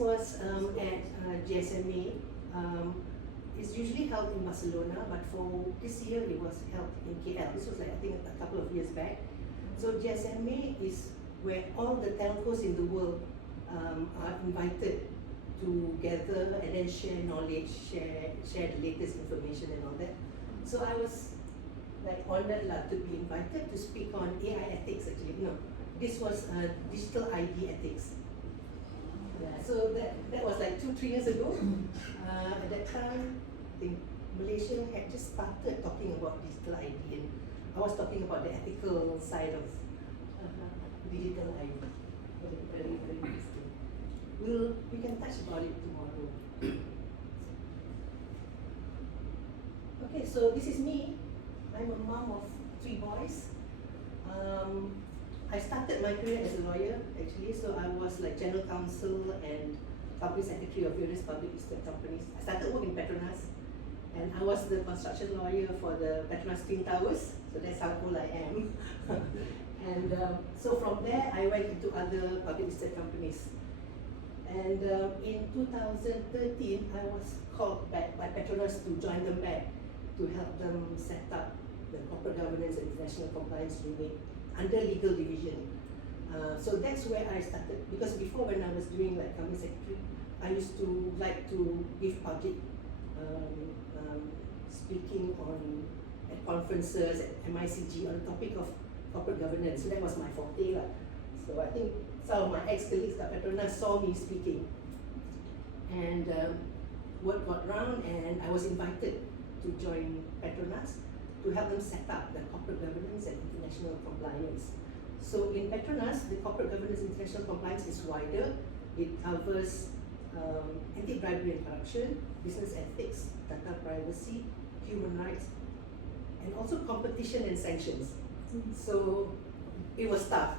was at GSMA. It's usually held in Barcelona, but for this year it was held in KL. This was like, I think, a couple of years back. So GSMA is where all the telcos in the world are invited to gather and then share knowledge, share the latest information and all that. So I was like honored to be invited to speak on AI ethics actually. No, this was digital ID ethics. Yeah, so that was like 2-3 years ago. At that time, I think Malaysia had just started talking about digital ID, and I was talking about the ethical side of digital ID. Very, very interesting. We can touch about it tomorrow. Okay, so this is me. I'm a mom of 3 boys. I started my career as a lawyer actually, so I was like general counsel and company secretary of various public listed companies. I started work in Petronas, and I was the construction lawyer for the Petronas Twin Towers, so that's how old I am. And so from there I went into other public listed companies. And in 2013 I was called back by Petronas to join them back to help them set up the corporate governance and international compliance unit under legal division. So that's where I started, because before, when I was doing like company secretary, I used to like to give public speaking on at conferences at MICG on the topic of corporate governance. So that was my forte. So I think some of my ex-colleagues at Petronas saw me speaking, and word got round, and I was invited to join Petronas to help them set up the corporate governance and international compliance. So in Petronas, the corporate governance and international compliance is wider. It covers anti-bribery and corruption, business ethics, data privacy, human rights, and also competition and sanctions. So it was tough.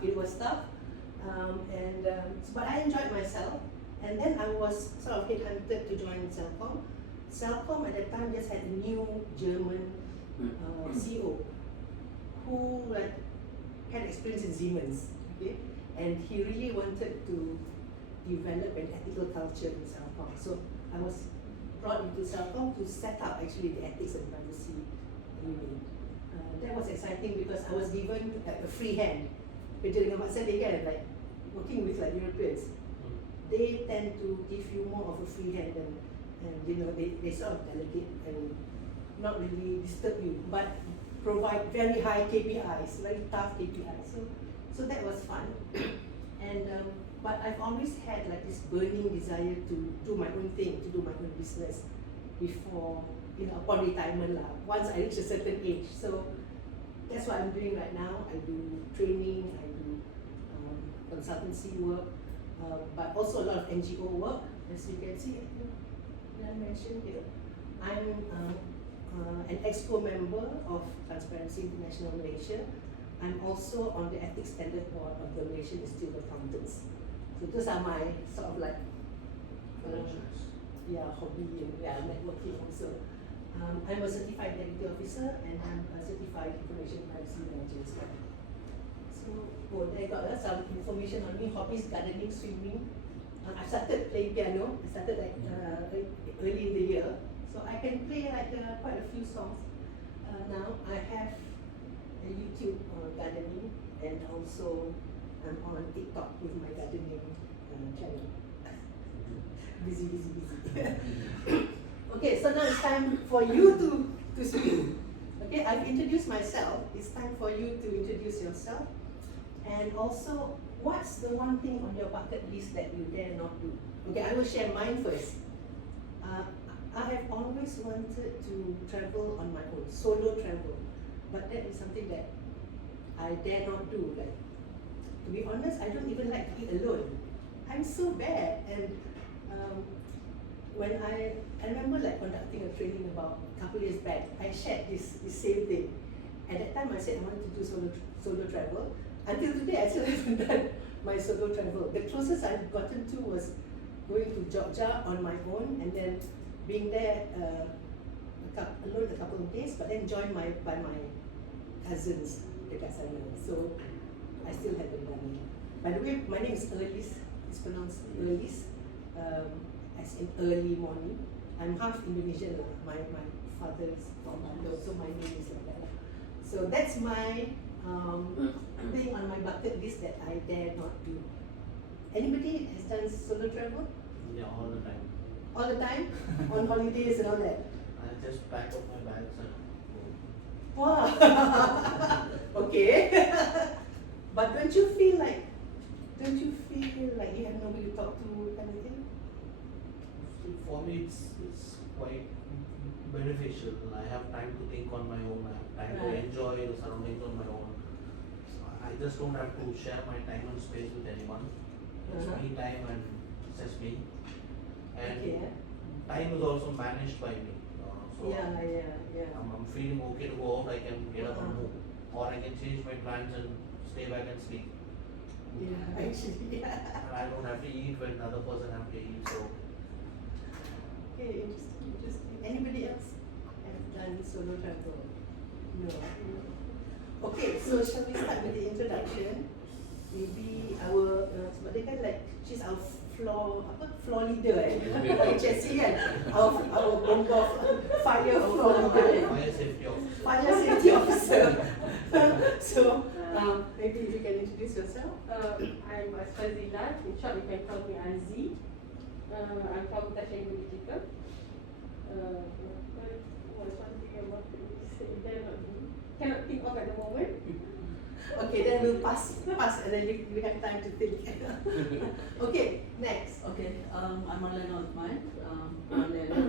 But I enjoyed myself. And then I was sort of headhunted to join Celcom. Celcom at that time just had a new German CEO who like had experience in Siemens, okay, and he really wanted to develop an ethical culture in Celcom. So I was brought into Celcom to set up actually the ethics and privacy unit. That was exciting because I was given like a free hand. Kerja dengan mak saya kan, like working with like Europeans, they tend to give you more of a free hand, and you know they sort of delegate and not really disturb you, but provide very high KPIs, very tough KPIs. So that was fun. And but I've always had like this burning desire to do my own thing, to do my own business before, you know, upon retirement lah. Once I reach a certain age. So that's what I'm doing right now. I do training, I do consultancy work, but also a lot of NGO work. As you can see, I mentioned here, I'm an EXCO member of Transparency International Malaysia. I'm also on the Ethics Standard Board of the Malaysian Institute of Accountants. So those are my sort of like hobby and networking also. I'm a certified deputy officer and I'm a certified information privacy manager as well. So there you got some information on me: hobbies, gardening, swimming. I started playing piano. I started like early in the year, so I can play like quite a few songs. Now I have a YouTube gardening, and also I'm on TikTok with my gardening channel. busy. Okay, so now it's time for you to speak. Okay, I've introduced myself. It's time for you to introduce yourself, and also what's the one thing on your bucket list that you dare not do? Okay, I will share mine first. I have always wanted to travel on my own, solo travel, but that is something that I dare not do. Like, to be honest, I don't even like to eat alone. I'm so bad. And when I remember like conducting a training about a couple years back, I shared this same thing. At that time, I said I wanted to do solo travel. Until today, I still haven't done my solo travel. The closest I've gotten to was going to Georgia on my own, and then being there alone a couple of days, but then joined by my cousins dekat sana. So I still haven't done it. By the way, my name is Eulis. It's pronounced Eulis. as in early morning. I'm half Indonesian lah. My father's from Indo, so my name is like that lah. So that's my thing on my bucket list that I dare not do. Anybody has done solo travel? Yeah, all the time. All the time? On holidays and all that? I just pack up my bags and go. Wow. Okay. But don't you feel like you have nobody to talk to kind of thing? For me, it's quite beneficial. I have time to think on my own. I have time to Right. enjoy the surroundings on my own. So I just don't have to share my time and space with anyone. It's me time and it's just me. And Okay. time is also managed by me. So Yeah. I'm feeling okay to go out. I can get up and move, or I can change my plans and stay back and sleep. Yeah, actually, yeah. And I don't have to eat when the other person have to eat. So Okay, interesting. Anybody else have done solo travel? No. Okay, so shall we start with the introduction? Maybe our sebab dia kan like she's our floor leader HSC kan, our bomba fire floor leader, fire safety officer. So maybe you can introduce yourself. I'm Fazila. In short, you can call me Azi. I'm from Tasha Digital. What was one thing I wanted to say? Cannot think of at the moment. Okay, then we'll pass and then you have time to think. Okay, next. Okay, I'm Marlena Othman. Marlena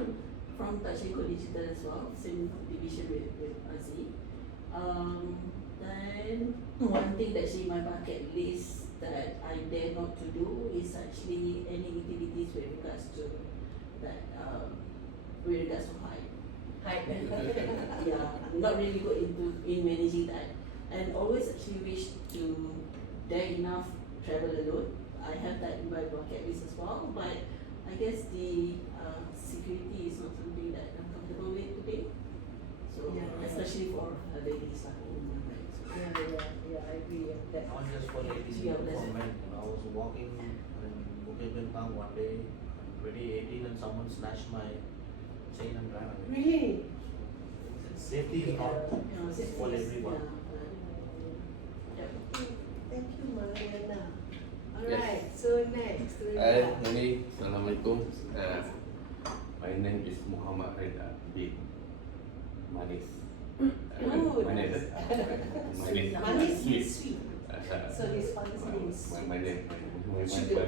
from Tasha Digital as well, same division with Azi. Then one thing that's in my bucket list that I dare not to do is actually any activities with regards to that with regards to height. Yeah, not really good in managing that, and always actually wish to dare enough travel alone. I have that in my bucket list as well, but I guess the security is not something that I'm comfortable with today. So especially for ladies like women, right? So, Yeah, I agree with that. Not just for ladies, even for men. I was walking in Bukit Bintang one day, 2018, and someone snatched my chain and ran away. Really? Safety is not safety for is- everyone. Thank you, Mariana. Yes. Alright, so next. Hi, Mami. Assalamualaikum. My name is Muhammad Reda bin Manis. Oh, Manis. nice. Manis. Manis Sweet. is sweet. So his father's name is My name. Sugar.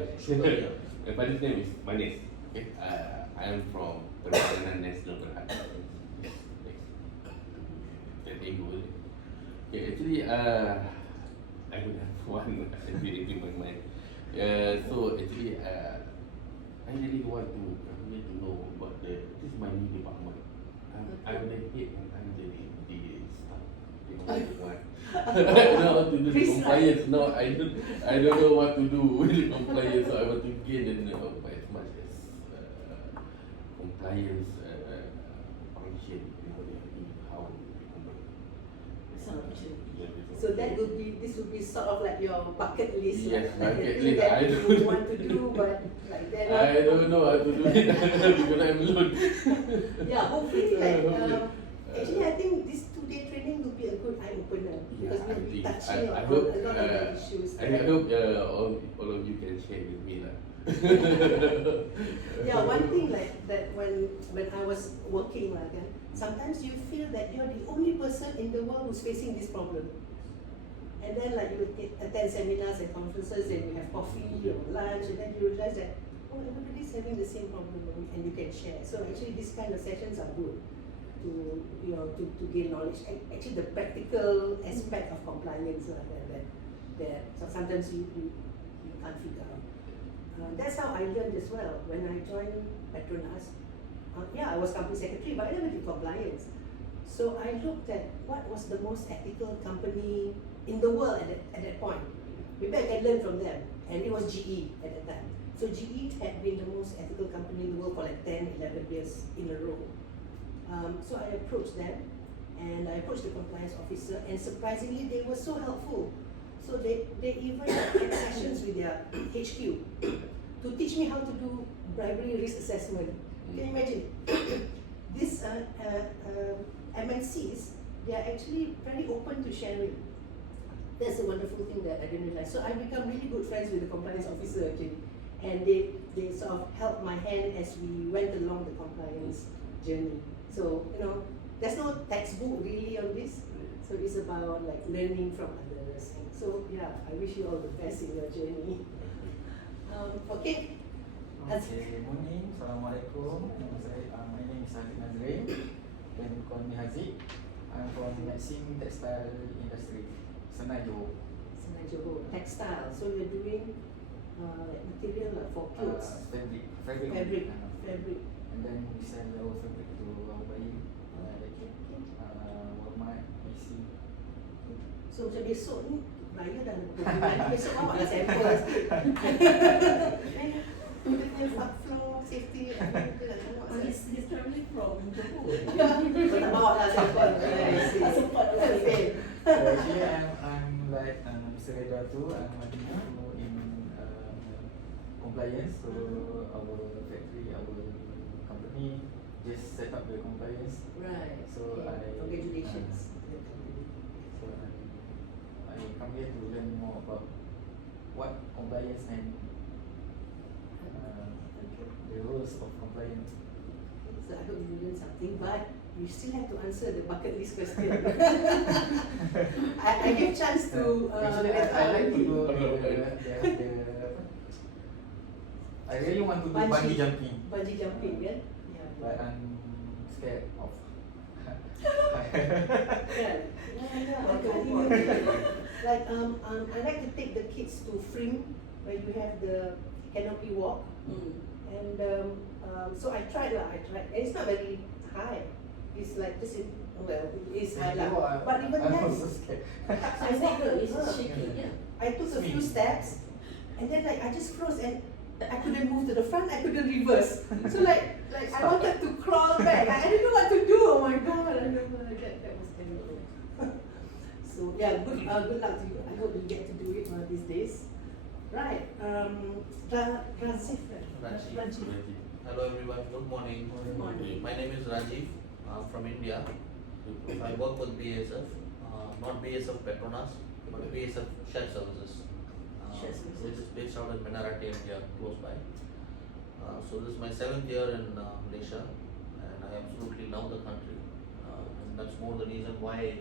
My father's name is Manis. Okay. I am from Perhutanan Nasional Berhad. Yes. Okay, actually, I would have one activity in my mind. So actually, I really want to know about this is my new department. I'm the head and I'm the staff. The only one. I don't know how to do the compliance. No, I don't know what to do with the compliance. So I want to gain and know as much as compliance function. How the company. So this would be sort of like your bucket list. Yes, like bucket the list. thing that I you don't- want to do, but like that. I don't know how to do it because I'm alone. Yeah, hopefully actually I think this 2-day training will be a good eye opener because Yeah, we'll be I touching on hope, a lot of the issues. I hope all of you can share with me lah. Yeah, one thing like that when I was working like that, sometimes you feel that you're the only person in the world who's facing this problem. And then like you attend seminars and conferences and you have coffee or lunch and then you realize that everybody's having the same problem and you can share. So actually these kind of sessions are good to to gain knowledge. Actually the practical aspect of compliance that so sometimes you can't figure out. That's how I learned as well when I joined Petronas. I was company secretary, but I never did compliance. So I looked at what was the most ethical company in the world at that point. Maybe I can learn from them. And it was GE at that time. So GE had been the most ethical company in the world for like 10, 11 years in a row. So I approached them and I approached the compliance officer, and surprisingly they were so helpful. So they even had sessions with their HQ to teach me how to do bribery risk assessment. Can you imagine? These MNCs, they are actually very open to sharing. That's a wonderful thing that I didn't realize. So I become really good friends with the compliance officer actually, and they sort of held my hand as we went along the compliance journey. So there's no textbook really on this. So it's about like learning from others. So yeah, I wish you all the best in your journey. Okay. Okay, morning. Assalamualaikum. My name is Haziq Nazrin. You can call me Haziq. I'm from Maxim Textile Industry, Senai Johor. Senai Johor. Textile. So you're doing material for clothes. Fabric. Fabric. And then we sell our fabric to our buyer, like Walmart, PC. So macam besok ni raya dah bulan, besok awak dah sampel sikit. Kita punya floor safety kita nak tengok. He's travelling from Johor. Kau tak bawa lah sampel. Actually, I'm like Mr. Reda too. I'm working in compliance. So our factory, our company just set up the compliance. Right. So okay. Congratulations. So I come here to learn more about what compliance and the rules of compliance. So I hope you learn something, but you still have to answer the bucket list question. I give chance to. Actually, I like to do I really want to do bungee jumping. Bungee jumping, kan? Yeah. But I'm scared of. Yeah. I can't imagine. Like I like to take the kids to Frim where you have the canopy walk. And so I tried. And it's not very high. It's like just it's high lah. But even I'm then, also scared. I walked It's shaky, yeah. I took a few steps, and then I just froze and I couldn't move to the front. I couldn't reverse. So like I wanted to crawl back. I didn't know what to do. Oh my god! I don't know. That was terrible. So yeah, good luck to you. I hope you get to do it one of these days. Right. Rajiv. Hello everyone, good morning. Good morning. My name is Rajiv. I'm from India. I work with BASF, not BASF Petronas, but BASF Shell Services. Which is based out in Minarati, India, close by. So this is my 7th year in Malaysia, and I absolutely love the country. And that's more the reason why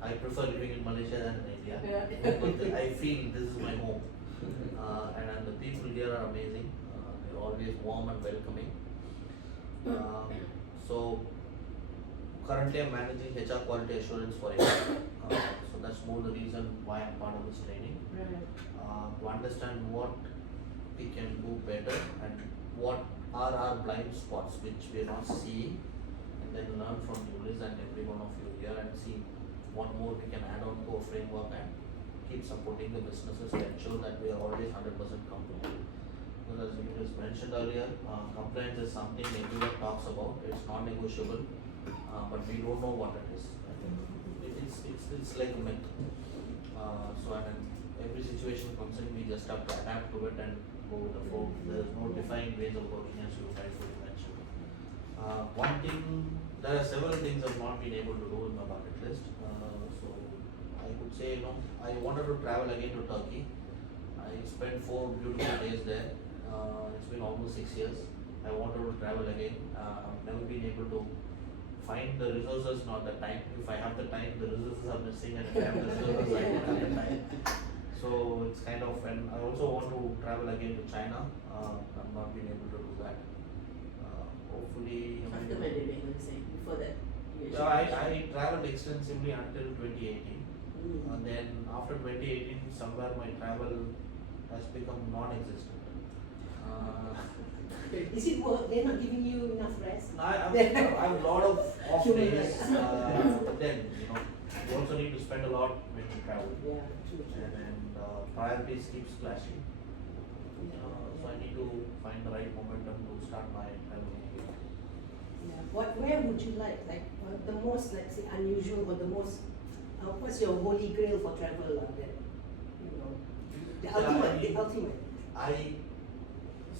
I prefer living in Malaysia than in India. Because I feel this is my home. And the people here are amazing. They're always warm and welcoming. So currently I'm managing HR quality assurance for India. So that's more the reason why I'm part of this training. To understand what we can do better and what are our blind spots which we are not seeing, and then learn from Eulis and every one of you here and see what more we can add on to our framework and keep supporting the businesses to ensure that we are always 100% compliant. Because as you just mentioned earlier, compliance is something everyone talks about. It's non-negotiable, but we don't know what it is. It's like a myth. So and every situation comes in, we just have to adapt to it and go with the flow. There is no defined ways of working, as you rightfully mentioned. One thing, there are several things I've not been able to do in my bucket list. So I could say, I wanted to travel again to Turkey. I spent 4 beautiful days there. It's been almost 6 years. I wanted to travel again. I've never been able to find the resources, not the time. If I have the time, the resources are missing, and if I have the resources, I don't have the time. So it's kind of, and I also want to travel again to China. I've not been able to do that. Hopefully. After my living, let's say, before that. Yeah, I traveled extensively until 2018. And then after 2018, somewhere my travel has become non-existent. Is it work? They're not giving you enough rest? I have a lot of off days, but then you also need to spend a lot when you travel. Yeah, true. And priorities keeps clashing. So I need to find the right momentum to start my traveling again. Yeah. Where would you like the most, like say, unusual or the most? What's your holy grail for travel? The ultimate. I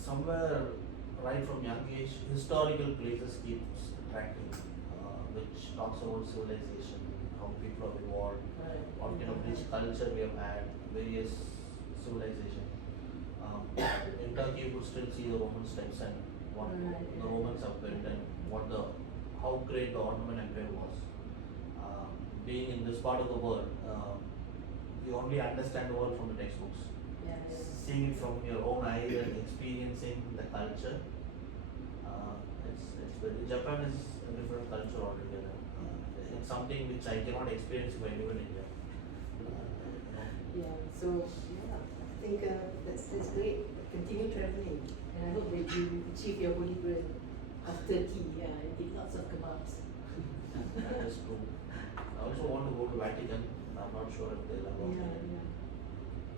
somewhere right from young age, historical places keeps attracting, which talks about civilization, how people have evolved, what kind of rich culture we have had, various civilization. In Turkey, you could still see the Roman steps and what the Romans have built and how great the Ottoman Empire was. Being in this part of the world, you only understand the world from the textbooks. Seeing it from your own eyes and experiencing the culture, it's very, Japan is a different culture altogether. It's something which I cannot experience if I live in India. Yeah, so yeah, I think that's great. Continue traveling, and I hope that you achieve your holy grail of Turkey. Yeah, and eat lots of kebabs. That is true. I also want to go to Vatican. I'm not sure if they'll allow me. Yeah.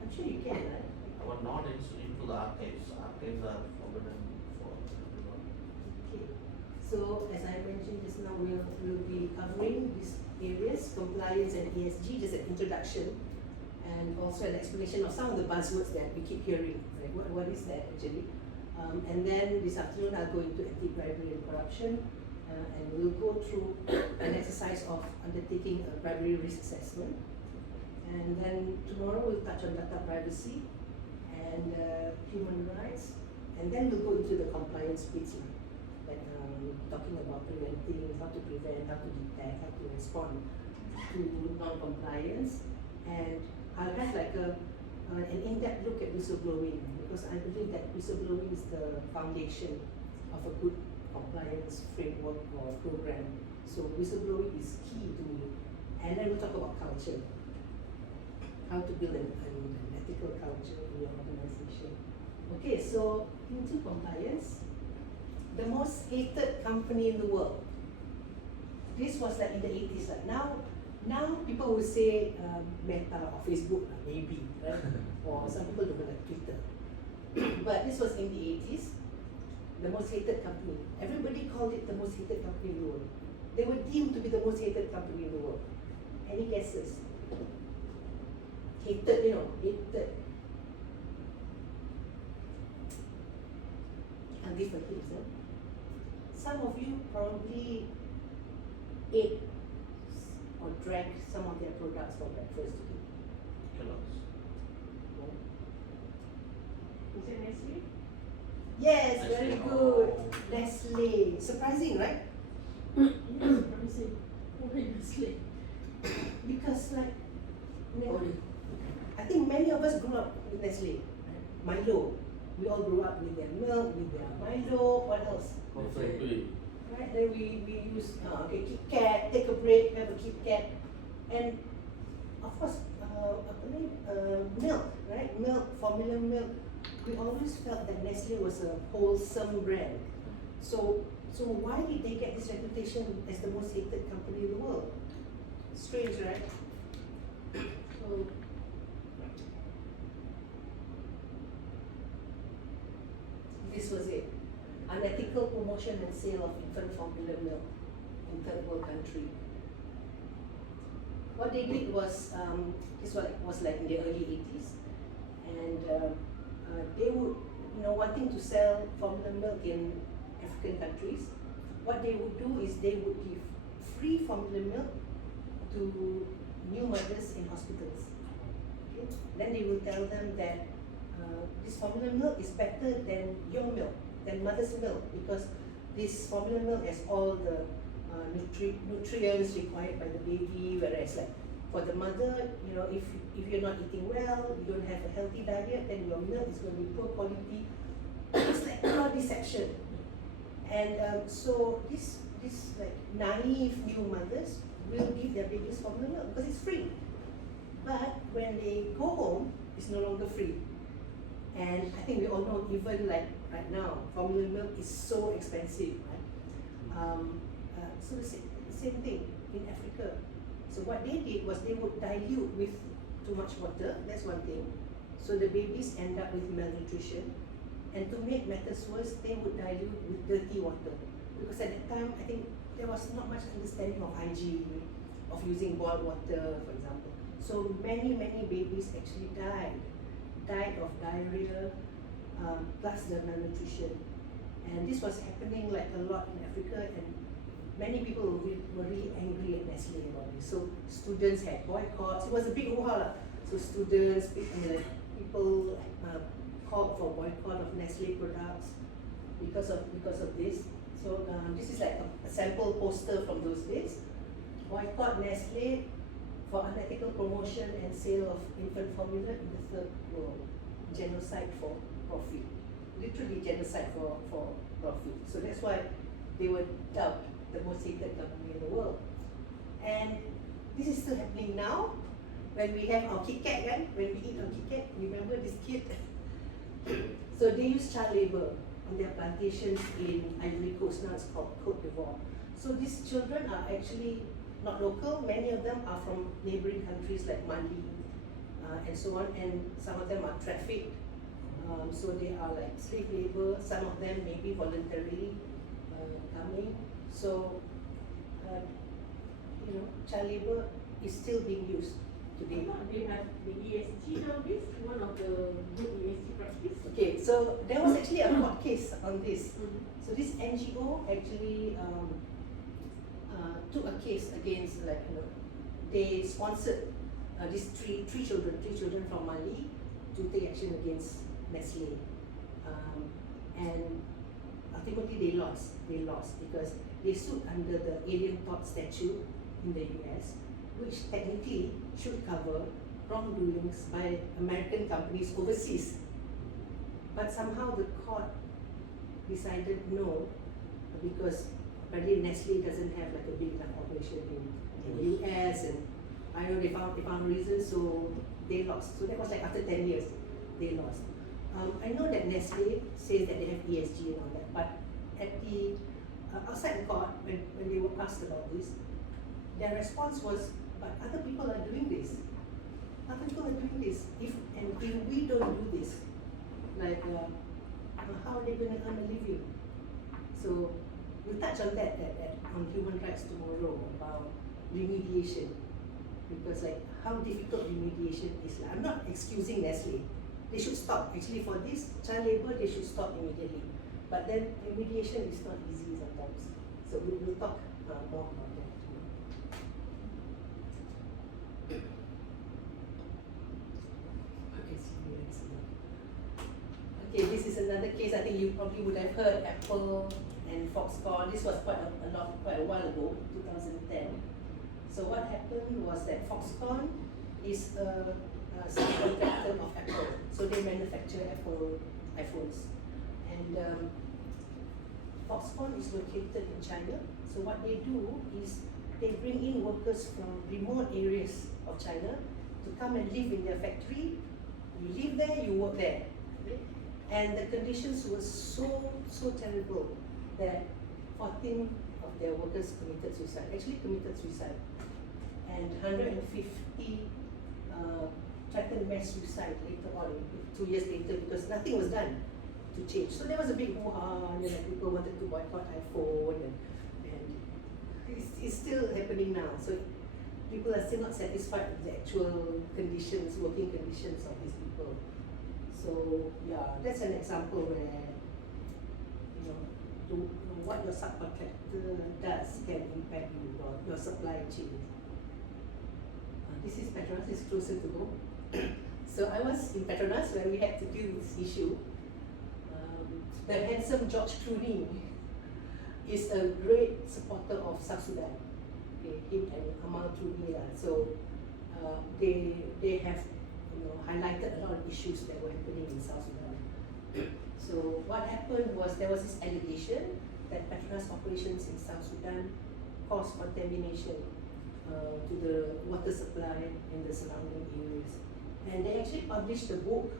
I'm sure you can, right? But not into the archives. Archives are forbidden for everyone. Okay. So as I mentioned just now, we'll be covering these areas, compliance and ESG, just an introduction, and also an explanation of some of the buzzwords that we keep hearing. Like what is that actually? And then this afternoon I'll go into anti-bribery and corruption, and we'll go through an exercise of undertaking a bribery risk assessment. And then tomorrow we'll touch on data privacy and human rights, and then we'll go into the compliance bits, like talking about preventing, how to prevent, how to detect, how to respond to non-compliance, and I'll have like an in-depth look at whistleblowing, because I believe that whistleblowing is the foundation of a good compliance framework or program. So whistleblowing is key to me, and then we'll talk about culture, how to build an ethical culture in your organization. Okay, so into compliance, the most hated company in the world. This was like in the 80s. Like now people will say Meta or Facebook, maybe, right? Or some people don't like Twitter. But this was in the 80s, the most hated company. Everybody called it the most hated company in the world. They were deemed to be the most hated company in the world. Any guesses? Hated. I'll give a hint. Some of you probably ate or drank some of their products for breakfast today. Kellogg's. Is it Nestle? Yes, Nestle. very good. Nestle. Surprising, right? Surprising. Why Nestle? Because like, Oreo. I think many of us grew up with Nestle. Milo. We all grew up with their milk, with their Milo. What else? Exactly. Right? Then we use Kit Kat, take a break, have a Kit Kat, and of course, milk, right? Milk, formula milk. We always felt that Nestle was a wholesome brand. So why did they get this reputation as the most hated company in the world? Strange, right? So this was it. Unethical promotion and sale of infant formula milk in third world country. What they did was, this was like in the early 80s, and they would, wanting to sell formula milk in African countries, what they would do is they would give free formula milk to new mothers in hospitals. Okay? Then they will tell them that this formula milk is better than your milk, than mother's milk, because this formula milk has all the nutrients required by the baby, whereas like for the mother, if you're not eating well, you don't have a healthy diet, then your milk is going to be poor quality. It's like pure deception. And so this like naive new mothers will give their babies formula milk because it's free. But when they go home, it's no longer free. And I think we all know, even like right now, formula milk is so expensive, right? So the same thing in Africa. So what they did was they would dilute with too much water. That's one thing. So the babies end up with malnutrition. And to make matters worse, they would dilute with dirty water. Because at that time, I think there was not much understanding of hygiene, of using boiled water, for example. So many babies actually died of diarrhea, plus the malnutrition. And this was happening like a lot in Africa, and many people were really angry at Nestle about this. So students had boycotts. It was a big hoo-ha. So students, people called for boycott of Nestle products because of this. So this is like a sample poster from those days. Boycott Nestle for unethical promotion and sale of infant formula in the third world. Genocide for profit. Literally genocide for profit. So that's why they were dubbed the most hated company in the world. And this is still happening now. When we have our Kit Kat, right? When we eat our Kit Kat, remember this kid? So they use child labor on their plantations in Ivory Coast. Now it's called Côte d'Ivoire. So these children are actually not local. Many of them are from neighboring countries like Mali and so on. And some of them are trafficked. So they are like slave labor. Some of them maybe voluntarily coming. So child labor is still being used today. They have the ESG nowadays, one of the good ESG practice. Okay, so there was actually a court case on this. So this NGO actually took a case against, they sponsored these three children from Mali to take action against Nestle, and ultimately they lost because they sued under the Alien Tort Statute in the US, which technically should cover wrongdoings by American companies overseas. But somehow the court decided no, because apparently Nestle doesn't have like a big enough operation in the US, and I know they found reasons, so they lost. So that was like after 10 years, they lost. I know that Nestle says that they have ESG and all that, but at the outside the court, when they were asked about this, their response was, but other people are doing this. Other people are doing this. If we don't do this, how are they going to earn a living? So we'll touch on that on human rights tomorrow about remediation, because how difficult remediation is. I'm not excusing Nestle. They should stop. Actually, for this child labor, they should stop immediately. But then remediation is not easy sometimes. So we'll talk more about that tomorrow. Okay, this is another case. I think you probably would have heard Apple and Foxconn. This was quite a while ago, 2010. So what happened was that Foxconn is a subcontractor of Apple. So they manufacture Apple iPhones. And Foxconn is located in China. So what they do is they bring in workers from remote areas of China to come and live in their factory. You live there, you work there. Okay? And the conditions were so terrible that 14 of their workers committed suicide. And 150 threatened mass suicide later on, 2 years later, because nothing was done to change. So there was a big hoo-ha, and people wanted to boycott iPhone, and it's still happening now. So people are still not satisfied with the actual conditions, working conditions of these people. So yeah, that's an example where what your subcontractor does can impact you or your supply chain. This is Petronas, it's closer to home. So I was in Petronas when we had to deal with this issue. The handsome George Clooney is a great supporter of South Sudan. Okay, him and Amal Clooney. So they have highlighted a lot of issues that were happening in South Sudan. So what happened was there was this allegation that Petronas operations in South Sudan caused contamination to the water supply in the surrounding areas. And they actually published a book.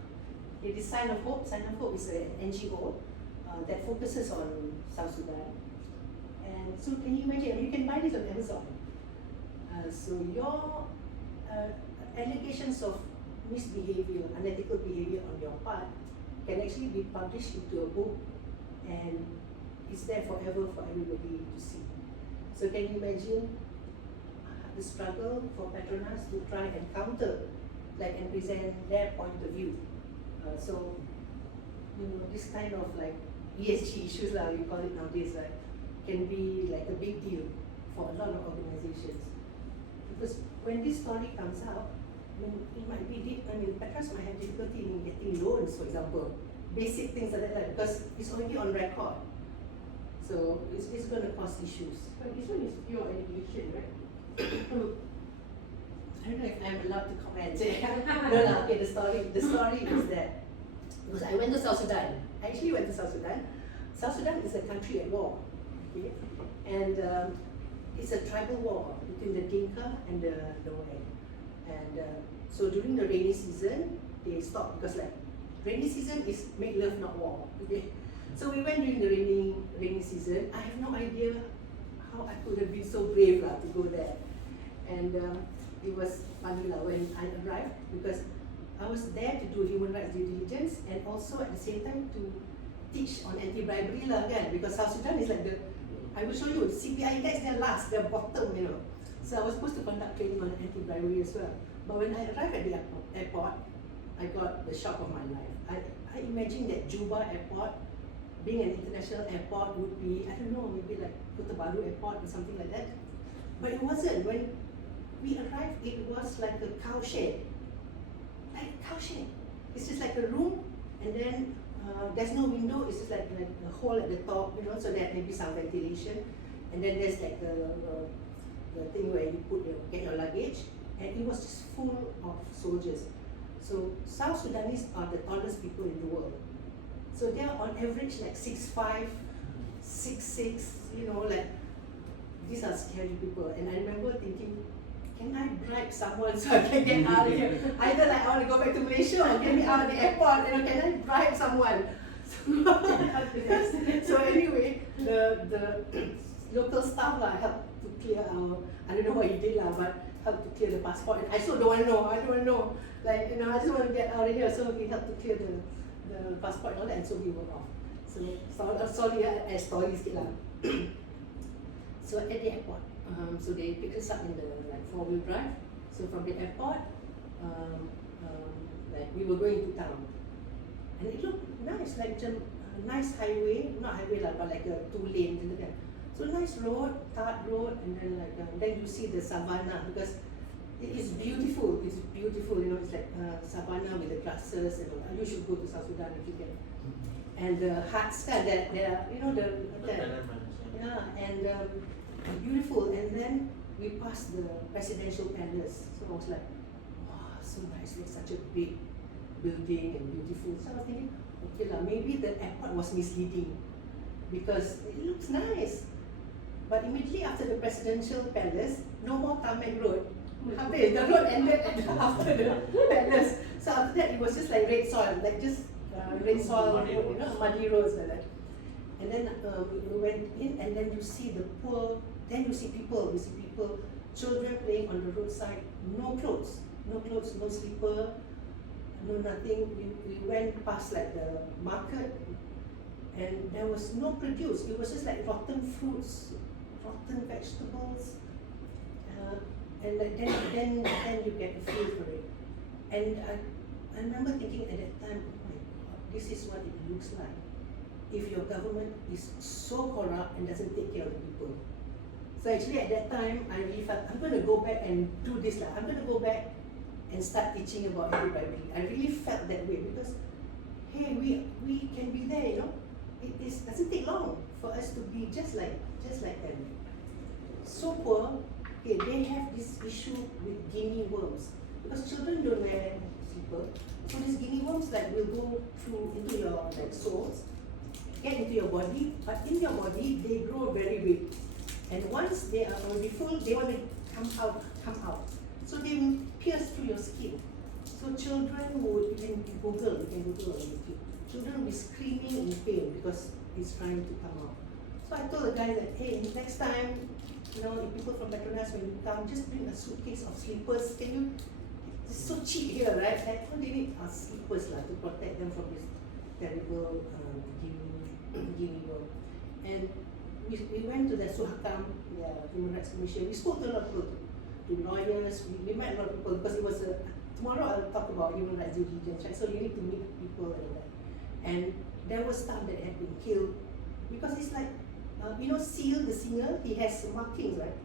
It is Sign of Hope. Sign of Hope is an NGO that focuses on South Sudan. And so can you imagine, you can buy this on Amazon. So your allegations of misbehavior, unethical behavior on your part can actually be published into a book, and it's there forever for everybody to see. So can you imagine the struggle for Petronas to try and counter, and present their point of view? So this kind of like ESG issues lah, you call it nowadays, right, can be like a big deal for a lot of organizations. Because when this story comes out, it might be Petras might have difficulty in getting loans, for example, basic things like that, because it's already on record. So it's going to cause issues. But this one is pure allegation, right? I don't know if I'm allowed to comment. No, okay, the story is that, because I went to South Sudan. I actually went to South Sudan. South Sudan is a country at war, okay? And it's a tribal war between the Dinka and the Nuer. And so during the rainy season, they stopped because like rainy season is make love not war, okay? So we went during the rainy season. I have no idea how I could have been so brave to go there. And it was funny when I arrived, because I was there to do human rights due diligence and also at the same time to teach on anti-bribery because South Sudan is like I will show you, CPI index, they're last, they're bottom, So I was supposed to conduct training on anti-bribery as well. But when I arrived at the airport, I got the shock of my life. I imagined that Juba airport, being an international airport, would be, I don't know, maybe like Kota Baru airport or something like that. But it wasn't. When we arrived, it was like a cow shed. Like a cow shed. It's just like a room, and then there's no window, it's just like a hole at the top, so that maybe some ventilation. And then there's like the thing where you get your luggage, and it was just full of soldiers. So South Sudanese are the tallest people in the world. So they are on average like 6'5", 6'6", like these are scary people. And I remember thinking, can I bribe someone so I can get out of here? Either like I want to go back to Malaysia or get me out of the airport, can I bribe someone? So anyway, the local staff helped to clear our, I don't know what he did but helped to clear the passport. And I still don't want to know, I like, I just want to get out of here. So he helped to clear the passport and all that, and so we were off. So sorry, stories lah. So at the airport, so they picked us up in the four-wheel drive. So from the airport, like we were going to town, and it looked nice, like a nice highway, not highway but like a 2-lane. So nice road, tarred road, and then then you see the savannah, because it is beautiful. It's beautiful, it's like savannah with the grasses and all. You should go to South Sudan if you can. And the huts that there, and beautiful. And then we passed the presidential palace. So I was like, wow, so nice, like such a big building and beautiful. So I was thinking, okay maybe the airport was misleading because it looks nice. But immediately after the presidential palace, no more tarmac road. The road ended after the palace. So after that, it was just like red soil, like just red soil, muddy roads like that. And then we went in, and then you see the poor. Then you see people, children playing on the roadside, no clothes, no slipper, no nothing. We went past like the market, and there was no produce. It was just like rotten fruits, rotten vegetables, and then you get a feel for it. And I remember thinking at that time, oh my God, this is what it looks like if your government is so corrupt and doesn't take care of the people. So actually at that time, I really felt, I'm going to go back and do this. I'm going to go back and start teaching about anti-bribery. I really felt that way because, hey, we can be there, It doesn't take long for us to be just like them. So poor, okay, they have this issue with guinea worms because children don't wear slipper. So these guinea worms will go through into your soles, get into your body, but in your body they grow very big. And once they are already full, they want to come out. So they will pierce through your skin. So children would, you can Google on YouTube. Children will be screaming in pain because it's trying to come out. So I told the guy that, hey, next time, if people from Petronas, when you come, just bring a suitcase of slippers. Can you? It's so cheap here, right? Like, all they need are slippers to protect them from this terrible guinea worm. And we went to the Suhakam, the Human Rights Commission. We spoke to a lot of people, to lawyers. We met a lot of people because it was tomorrow I'll talk about human rights due diligence, right? So you need to meet people and all that. and there was stuff that had been killed because it's like Seal the singer, he has markings, right,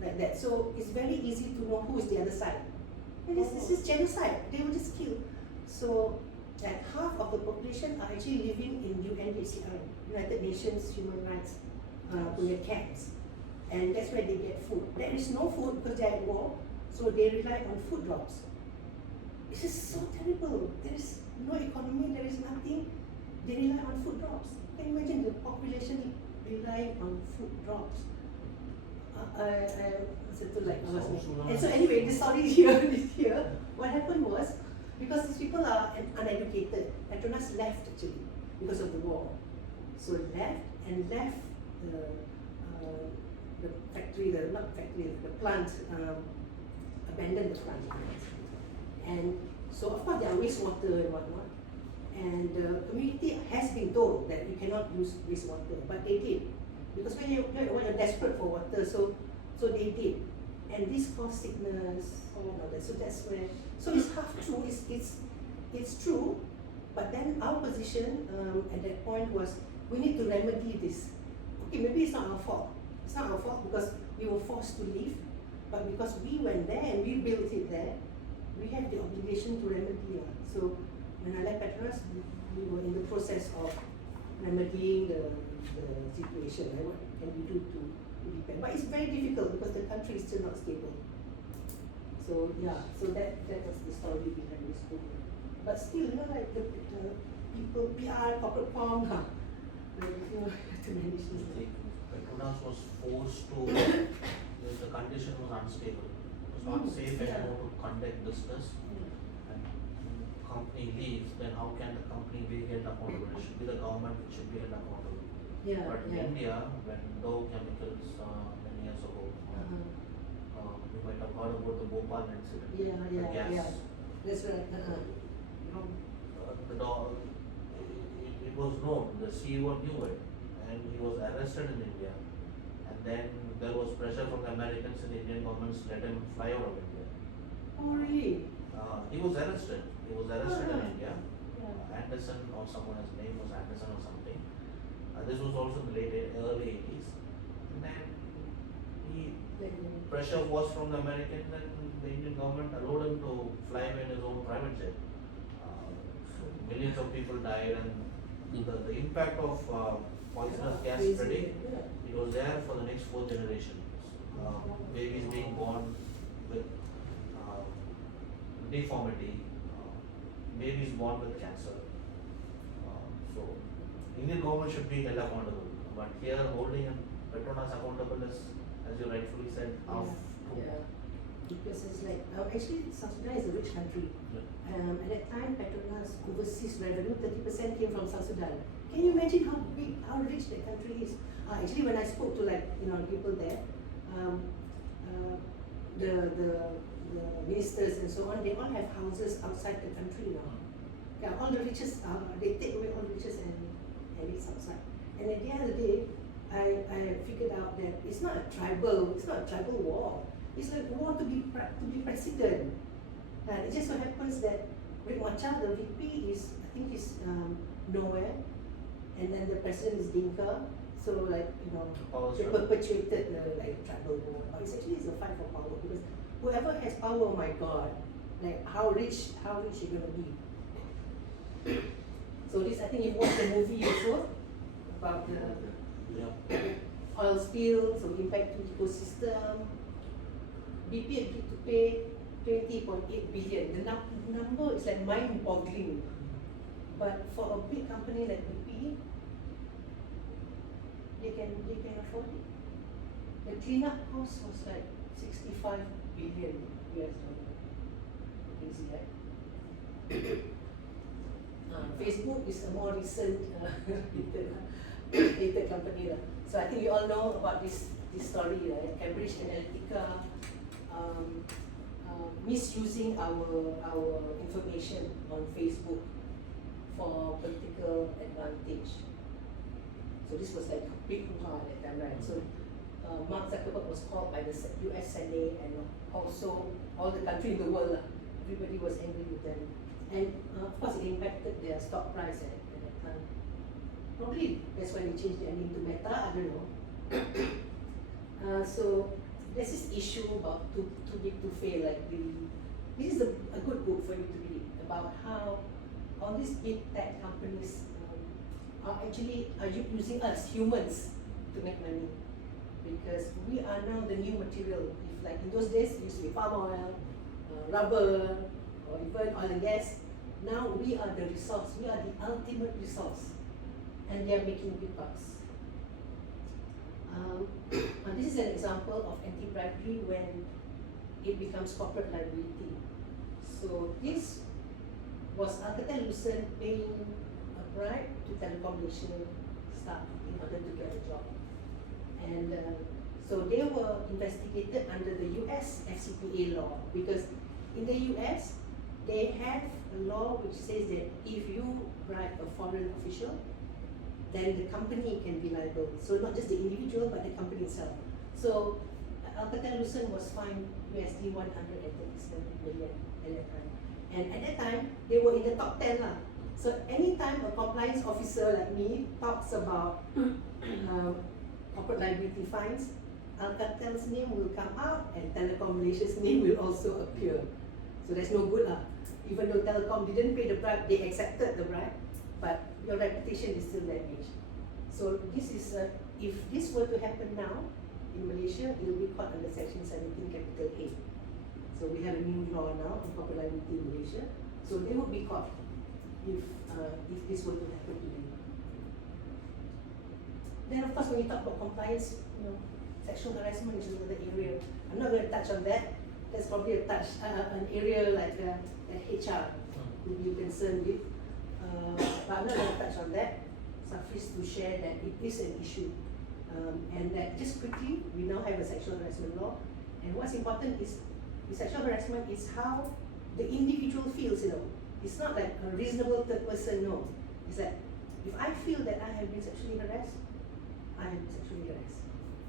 like that, so it's very easy to know who is the other side. And this is genocide. They will just kill. So that half of the population are actually living in UNHCR, United Nations Human Rights punya camps, and that's where they get food. There is no food because they are at war, so they rely on food drops. It's just so terrible. There is no economy, there is nothing. They rely on food drops. Can you imagine the population relying on food drops? And so anyway, the story here, what happened was, because these people are uneducated, Petronas left actually because of the war. So left the factory, the plant, abandoned the plant. And so of course there are wastewater and whatnot. And the community has been told that you cannot use wastewater, but they did. Because when you're desperate for water, so they did. And this caused sickness, all of that. So that's where, so it's half true, it's true, but then our position at that point was, we need to remedy this. Okay, maybe it's not our fault. It's not our fault because we were forced to leave, but because we went there and we built it there, we have the obligation to remedy it. So when I left Petronas, we were in the process of remedying the situation, right? What can we do to depend? But it's very difficult because the country is still not stable. So yeah, so that was the story behind this movement. But still, like the people, PR, corporate form, to manage this thing. Petronas was forced to, the condition was unstable. It was not safe anymore to conduct business. And company leaves, then how can the company be held accountable? It should be the government which should be held accountable. Yeah, But in India, when Dow Chemicals many years ago, you might have heard about the Bhopal incident. The gas. That's right. The dog, it was known, the CEO knew it, and he was arrested in India. And then there was pressure from the Americans and the Indian governments let him fly out of India. Oh really? He was arrested. He was arrested in India. Yeah. Anderson or someone, his name was Anderson or something. This was also in the early 80s. And then pressure was from the Americans, and the Indian government allowed him to fly away in his own private jet. So millions of people died, and the impact of poisonous gas spreading, it was there for the next 4 generations. Babies being born with deformity, babies born with cancer. So Indian government should be held accountable, but here holding Petronas accountable is, as you rightfully said, half true. Yeah. Because it's like, actually South Sudan is a rich country. At that time, Petronas overseas revenue, 30% came from South Sudan. Can you imagine how big, how rich that country is? Actually, when I spoke to people there, the ministers and so on, they all have houses outside the country now. Yeah, all the riches, they take away all the riches and it's outside. And at the end of the day, I figured out that it's not a tribal war. It's like war to be president. And it just so happens that Rick Macha, the VP, I think he's nowhere, and then the president is Dinka. So they perpetuated the tribal war. But it's a fight for power, because whoever has power, oh my God, like how rich you're gonna be. So this, I think you watched the movie also about the oil spill, so impact to ecosystem. BP agreed to pay 20.8 billion. The number is like mind-boggling. But for a big company like BP, they can afford it. The cleanup cost was like 65 billion US dollar. Crazy, right? Facebook is a more recent dated company. So I think you all know about this story, right? Cambridge Analytica misusing our information on Facebook for political advantage. So this was like a big hoo-ha at that time, right? So Mark Zuckerberg was called by the US Senate, and also all the country in the world. Everybody was angry with them. And of course it impacted their stock price at that Probably that's why they changed their name to Meta, I don't know. So there's this issue about too big to fail. This is a good book for you to read about how all these big tech companies are using us humans to make money, because we are now the new material. If like in those days it used to be palm oil, rubber, or even oil and gas. Now we are the resource. We are the ultimate resource, and they are making big bucks. And this is an example of anti-bribery when it becomes corporate liability. So this was Alcatel-Lucent paying a bribe to telecommunication staff in order to get a job. And so they were investigated under the US FCPA law, because in the US, they have a law which says that if you bribe a foreign official, then the company can be liable. So not just the individual, but the company itself. So Alcatel-Lucent was fined USD 137 million at that time. And at that time, they were in the top 10 lah. So anytime a compliance officer like me talks about corporate liability fines, Alcatel's name will come out and Telecom Malaysia's name will also appear. So that's no good lah. Even though Telecom didn't pay the bribe, they accepted the bribe, but your reputation is still damaged. So this is, if this were to happen now in Malaysia, it will be caught under Section 17 Capital A. So we have a new law now on corporate liability in Malaysia. So they would be caught if this were to happen to them. Then of course when you talk about compliance, sexual harassment is another area. I'm not going to touch on that. That's probably an area like HR would be concerned with. But I'm not going to touch on that. Suffice to share that it is an issue. And that just quickly, we now have a sexual harassment law. And what's important is the sexual harassment is how the individual feels, It's not like a reasonable third person, no. It's that if I feel that I have been sexually harassed, I have been sexually harassed.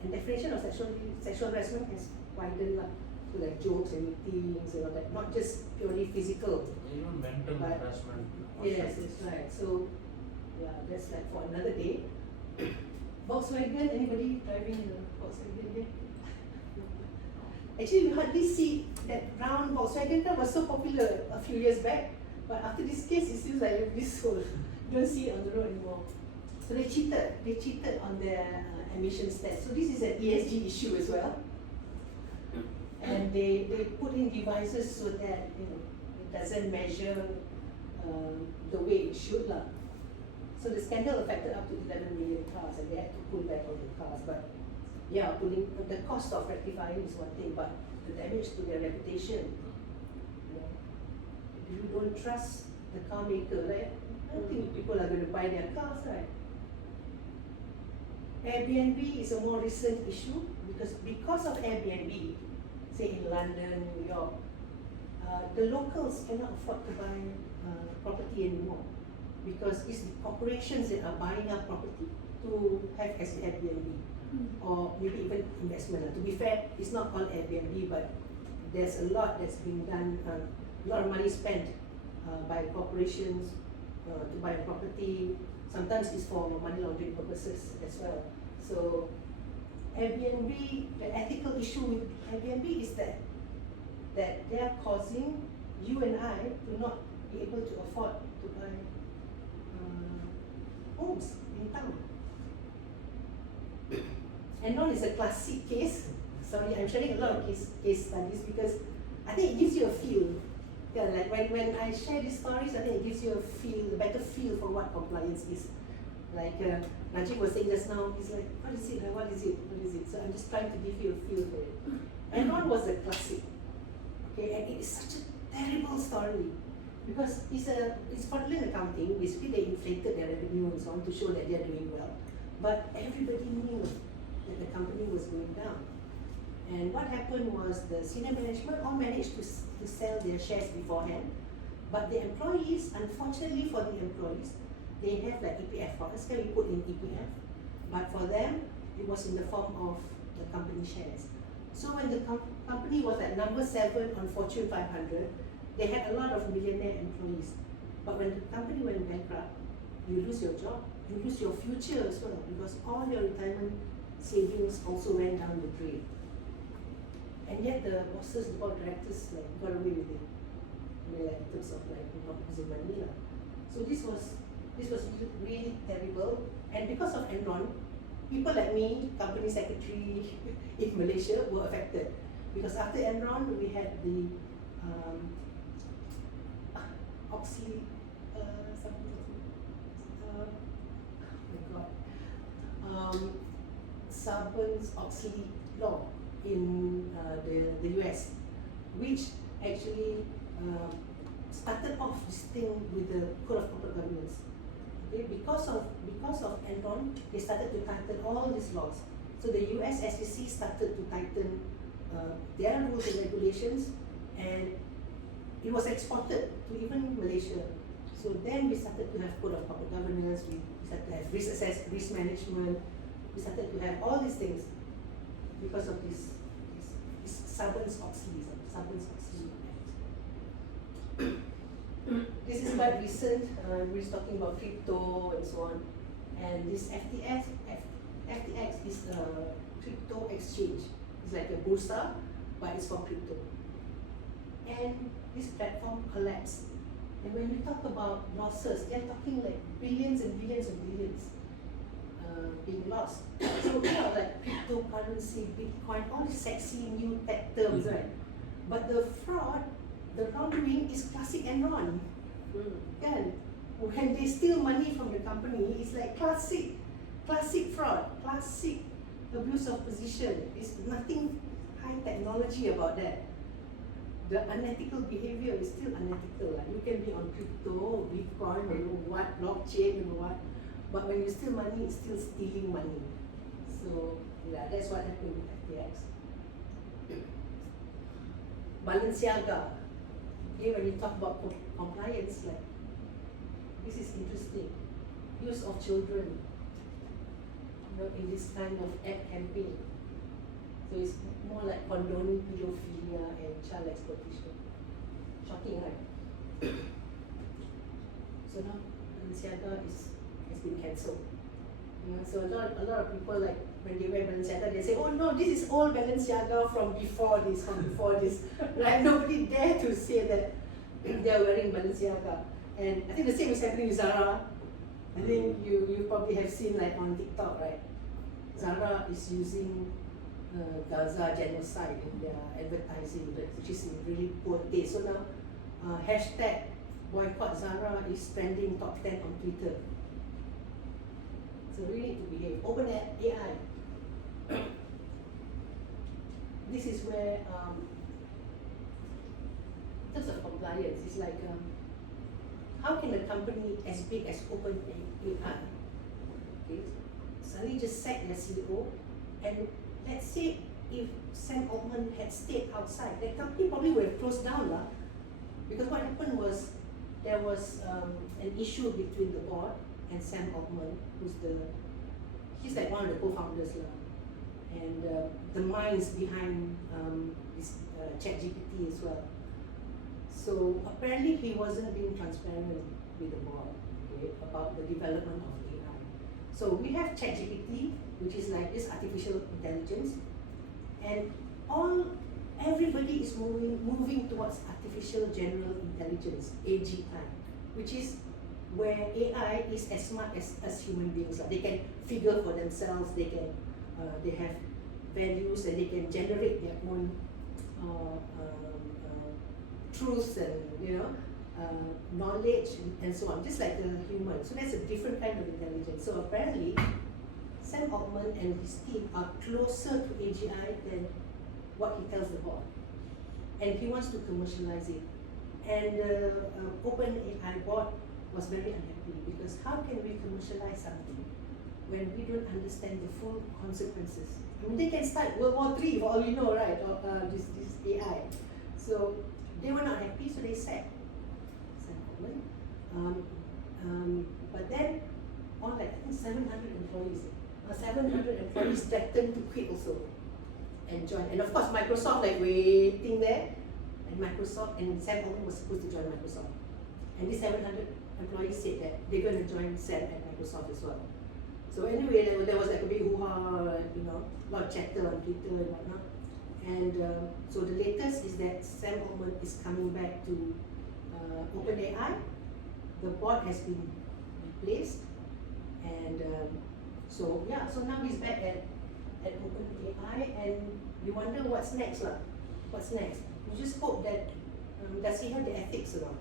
And definition of sexual harassment has widened to like jokes and meetings and all that, not just purely physical. Even mental harassment. Yes, that's right. So yeah, that's like for another day. Volkswagen, anybody driving a Volkswagen here? Actually, you hardly see that round Volkswagen car was so popular a few years back, but after this case, it seems like everybody sold. You don't see it on the road anymore. So they cheated on their emissions test. So this is an ESG issue as well. And they put in devices so that it doesn't measure the way it should lah. So the scandal affected up to 11 million cars, and they had to pull back all the cars. But yeah, the cost of rectifying is one thing, but the damage to their reputation. If you don't trust the car maker, right? I don't think people are going to buy their cars, right? Airbnb is a more recent issue because of Airbnb, say in London, New York, the locals cannot afford to buy property anymore, because it's the corporations that are buying up property to have as Airbnb, or maybe even investment. To be fair, it's not all Airbnb, but there's a lot that's being done, a lot of money spent by corporations to buy a property. Sometimes it's for money laundering purposes as well. So Airbnb, the ethical issue with Airbnb is that they are causing you and I to not be able to afford to buy homes in town. And one is a classic case. Sorry, I'm sharing a lot of case studies because I think it gives you a feel. Yeah, like when I share these stories, I think it gives you a better feel for what compliance is. Like Najib was saying just now, he's like, what is it? What is it? What is it? So I'm just trying to give you a feel for it. Enron was a classic. Okay, and it is such a terrible story because it's fraudulent accounting. Basically, they inflated their revenue and so on to show that they are doing well. But everybody knew that the company was going down. And what happened was the senior management all managed to sell their shares beforehand, but the employees, unfortunately for the employees, they have like EPF. For us, can we put in EPF? But for them, it was in the form of the company shares. So when the company was at number 7 on Fortune 500, they had a lot of millionaire employees. But when the company went bankrupt, you lose your job, you lose your future as well, because all your retirement savings also went down the drain. And yet the bosses, the board of directors, like got away with it. I mean, like in terms of like not losing money lah. So this was really terrible. And because of Enron, people like me, company secretary in Malaysia, were affected. Because after Enron, we had the Oxley, Sarbanes-Oxley law in the US, which actually started off this thing with the Code of Corporate Governance. Okay, because of Enron, they started to tighten all these laws. So the US SEC started to tighten their rules and regulations, and it was exported to even Malaysia. So then we started to have Code of Corporate Governance, we started to have risk management, we started to have all these things because of this Sarbanes-Oxley Act. This is quite recent, we're talking about crypto and so on. And this FTX is a crypto exchange. It's like a bursa, but it's for crypto. And this platform collapsed. And when we talk about losses, they're talking like billions and billions and billions being lost. So like cryptocurrency, Bitcoin, all these sexy new tech terms, right? But the fraud, the wrongdoing is classic Enron. Kan? When they steal money from the company, it's like classic fraud, classic abuse of position. It's nothing high technology about that. The unethical behavior is still unethical. Like you can be on crypto, Bitcoin, you know what, blockchain, you know what. But when you steal money, it's still stealing money. So yeah, that's what happened with FTX. Balenciaga. Okay, when you talk about compliance, like this is interesting. Use of children, you know, in this kind of ad campaign. So it's more like condoning pedophilia and child exploitation. Shocking, right? So now Balenciaga has been cancelled. You know, so a lot of people, like when they wear Balenciaga, they say, oh no, this is old Balenciaga from before this. Right? Nobody dare to say that they are wearing Balenciaga. And I think the same is happening with Zara. I think you probably have seen like on TikTok, right? Zara is using Gaza genocide in their advertising, which is in really poor taste. So now, hashtag boycott Zara is trending top 10 on Twitter. So we need to behave. Open AI. This is where, in terms of compliance, it's like, how can a company as big as Open AI, okay, suddenly just sack their CEO, and let's say if Sam Altman had stayed outside, that company probably would have closed down, because what happened was there was an issue between the board and Sam Altman, he's like one of the co-founders, and the minds behind this ChatGPT as well. So apparently he wasn't being transparent with the board, okay, about the development of AI. So we have ChatGPT, which is like this artificial intelligence, and everybody is moving towards artificial general intelligence, AGI, which is where AI is as smart as human beings. They can figure for themselves, they have values, and they can generate their own truths and knowledge and so on, just like a human. So that's a different kind of intelligence. So apparently, Sam Altman and his team are closer to AGI than what he tells the board, and he wants to commercialize it. And the OpenAI board was very unhappy, because how can we commercialize something when we don't understand the full consequences? I mean, they can start World War III for all we know, right? Or this AI. So they were not happy, so they sacked Sam Altman. But then, on like I think 700 employees threatened to quit also and join. And of course, Microsoft like waiting there, and Microsoft and Sam Altman was supposed to join Microsoft. And these 700 employees said that they're going to join Cell at Microsoft as well. So anyway, there was like a big hoo-ha, you know, a lot of chatter on Twitter and whatnot. And so the latest is that Sam Altman is coming back to OpenAI. The board has been replaced, and so yeah, so now he's back at OpenAI, and you wonder what's next lah. What's next? You just hope that does he have the ethics around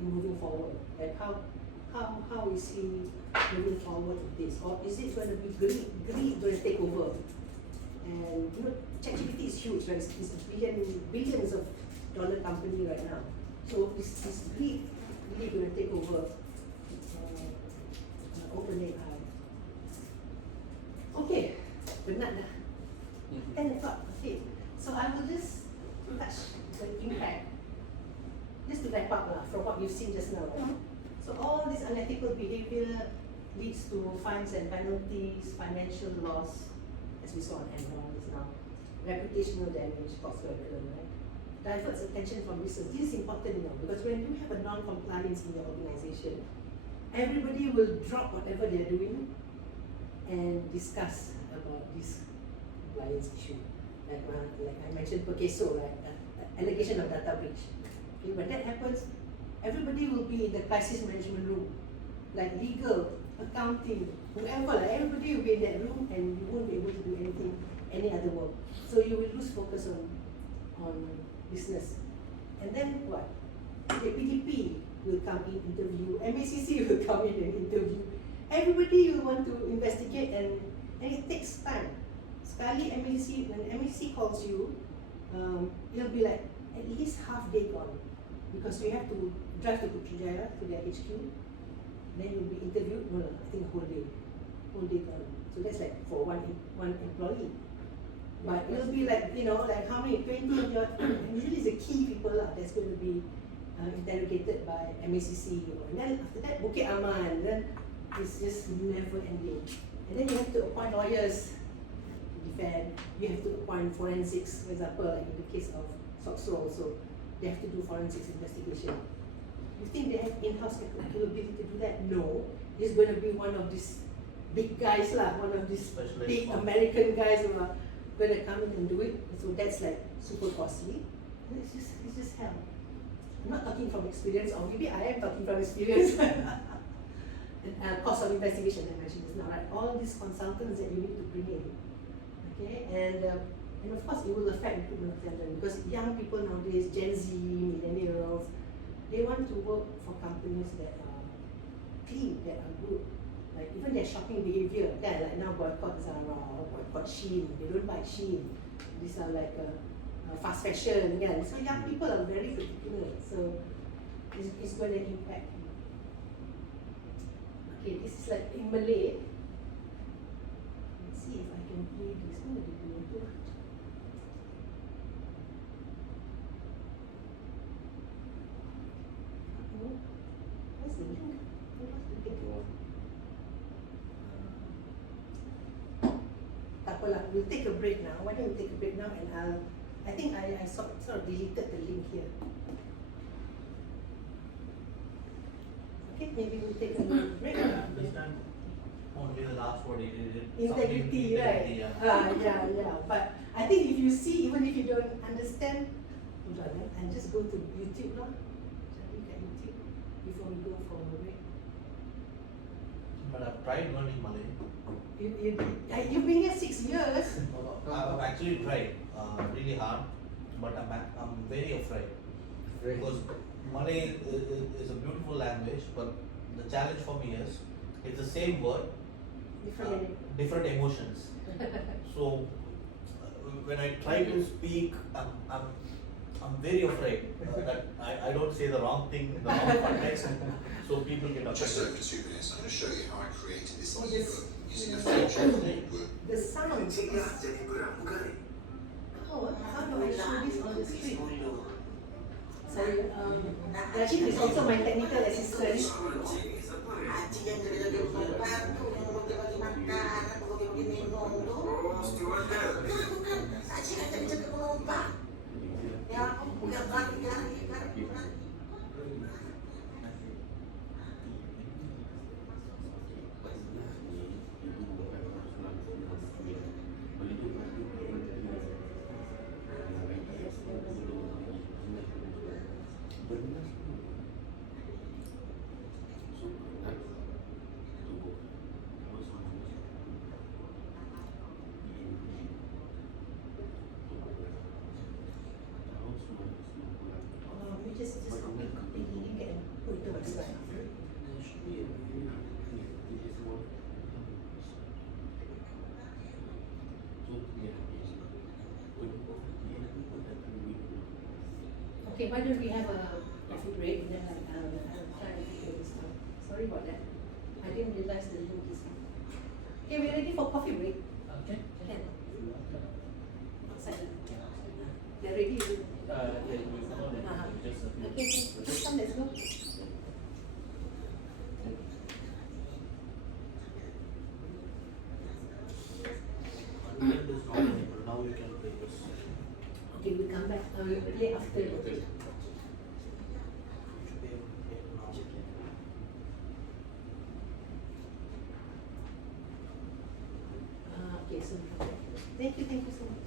in moving forward? Like how is he moving forward with this, or is it going to be greed going to take over? And you know, ChatGPT is huge, right? It's billions of dollar company right now. So is greed really going to take over OpenAI? Okay, penat dah. 10 o'clock. Okay, so I will just touch the impact, just to wrap up from what you've seen just now. Right? So all this unethical behavior leads to fines and penalties, financial loss, as we saw on Enron just now, reputational damage, cost curriculum, right? Diverts attention from business. This is important, you know, because when you have a non-compliance in your organization, everybody will drop whatever they're doing and discuss about this compliance issue. Like I mentioned Perkeso, right? Allegation of data breach. Okay, when that happens, everybody will be in the crisis management room, like legal, accounting, whoever, like everybody will be in that room, and you won't be able to do any other work. So you will lose focus on business. And then what? The PDP will come in, interview, MACC will come in and interview. Everybody will want to investigate, and it takes time. Sekali MACC, when MACC calls you, it'll be like at least half day gone, because you have to drive to Putrajaya, to their HQ, then you'll be interviewed, no, I think a whole day gone. So that's like for one employee. But it'll be like, you know, like how many, 20 of your, usually it's the key people that's going to be interrogated by MACC. And then after that, Bukit Aman, then it's just never ending. And then you have to appoint lawyers to defend, you have to appoint forensics, for example, like in the case of Soxro also, they have to do forensics investigation. You think they have in-house capability to do that? No. It's going to be one of these big guys one of these big American guys who are going to come in and do it. So that's like super costly. And it's just hell. I'm not talking from experience, or maybe I am talking from experience. And cost of investigation, I mentioned this now, right? All these consultants that you need to bring in, okay? And of course it will affect recruitment of talent, because young people nowadays, Gen Z, millennials, they want to work for companies that are clean, that are good. Like even their shopping behavior, like now boycott Zara, boycott Shein, they don't buy Shein. These are like fast fashion, so young people are very particular, so it's going to impact. Okay, this is like in Malay. Let's see if I can play this. Oh, did you want to? Where's the link? Where's the link? Tak apalah, we'll take a break now. Why don't we take a break now, and I think I sort of deleted the link here. Okay, maybe we'll take a break. This time, only the last word Integrity, right? Yeah. But I think if you see, even if you don't understand, hold on, and just go to YouTube lah. Look at YouTube before we go for a break. But I've tried learning Malay. You've been here 6 years. I've actually tried really hard, but I'm very afraid. Because Malay is a beautiful language, but the challenge for me is it's the same word, different emotions. So when I try to speak, I'm very afraid that I don't say the wrong thing in the wrong context, so people get upset. Just over 2 minutes, I'm going to show you how I created this Oh, ebook using a yes. function called word. The sound is. How do I show this on the screen? Sorry, Rashid is also my technical assistant. Beras tu. So beras tubuh. Apa semua? Ini tubuh beras. Tahu semua bulan. We just copy you can put the website. There should be a way. Ini semua. So dia penuh. Dia nanti pun akan begitu. Okay, why don't we have a coffee break and then I'll try and figure this out. Sorry about that. I didn't realize the link is. Okay, we're ready for coffee break. Okay. Can. Outside. They're ready. Okay, let's come, let's go. Content is not enabled. Now you can play this. Okay, we come back. We'll play after. Okay. You should be able to play it now. Okay, so thank you so much.